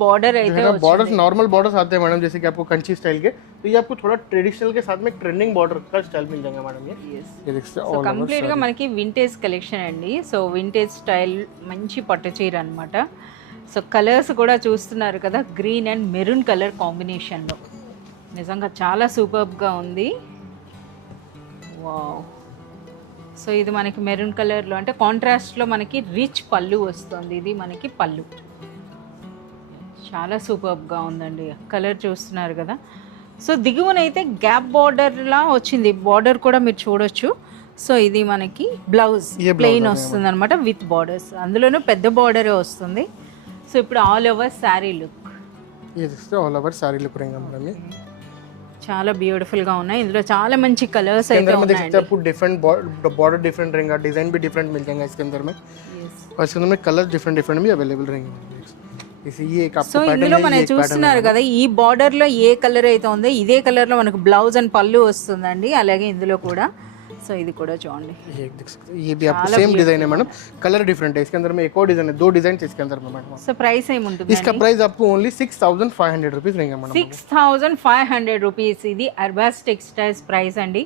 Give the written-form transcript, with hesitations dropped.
Border అయితే borders normal borders आते हैं मैडम, जैसे कि आपको कंची स्टाइल के, तो ये आपको थोड़ा ट्रेडिशनल के साथ में ट्रेंडिंग बॉर्डर का स्टाइल मिल जाएगा मैडम। ये देखिए సో కంప్లీట్ గా మనకి వింటేజ్ కలెక్షన్ అండి. సో వింటేజ్ స్టైల్ మంచి పట్టు చీర అన్నమాట. సో కలర్స్ కూడా చూస్తున్నారు కదా, గ్రీన్ అండ్ మెరూన్ కలర్ కాంబినేషన్లో నిజంగా చాలా సూపర్బ్గా ఉంది. వావ్. సో ఇది మనకి మెరూన్ కలర్లో అంటే కాంట్రాస్ట్లో మనకి రిచ్ పళ్ళు వస్తుంది. ఇది మనకి పళ్ళు చాలా సూపర్బ్గా ఉందండి. కలర్ చూస్తున్నారు కదా. సో దిగువనైతే గ్యాప్ బార్డర్లా వచ్చింది, బార్డర్ కూడా మీరు చూడొచ్చు. సో ఇది మనకి బ్లౌజ్ ప్లెయిన్ వస్తుంది అనమాట విత్ బార్డర్స్, అందులోనూ పెద్ద బార్డరే వస్తుంది. సో ఇప్పుడు all over sari look, all over sari look చాలా బ్యూటిఫుల్ గా ఉన్నాయి. ఇందులో చాలా మంచి కలర్స్ అయితే ఉన్నాయి. आपको डिफरेंट बॉर्डर डिफरेंट रहेगा, डिजाइन भी डिफरेंट मिल जाएगा इसके अंदर में, और इसके अंदर में कलर डिफरेंट डिफरेंट भी अवेलेबल रहेंगे. इसी ये एक आपको पैटर्न ఇందులో మనం చూస్తున్నారు కదా, ఈ బార్డర్ లో ఏ కలర్ అయితే ఉందో ఇదే కలర్ లో మనకు ब्लाउज అండ్ పళ్ళు వస్తుందండి. అలాగే ఇందులో కూడా సో ఇది కూడా చూడండి, ये भी आपको सेम डिजाइन है मैडम, कलर डिफरेंट है. इसके अंदर में एक और डिजाइन है, दो डिजाइन इसके अंदर में मैडम. సో ప్రైస్ ఏముంటుంది? इसका प्राइस आपको ओनली 6500 रुपीस रहेंगे मैडम. 6500 రూపీస్. ఇది అర్బాస్ టెక్స్టైల్స్ ప్రైస్ అండి.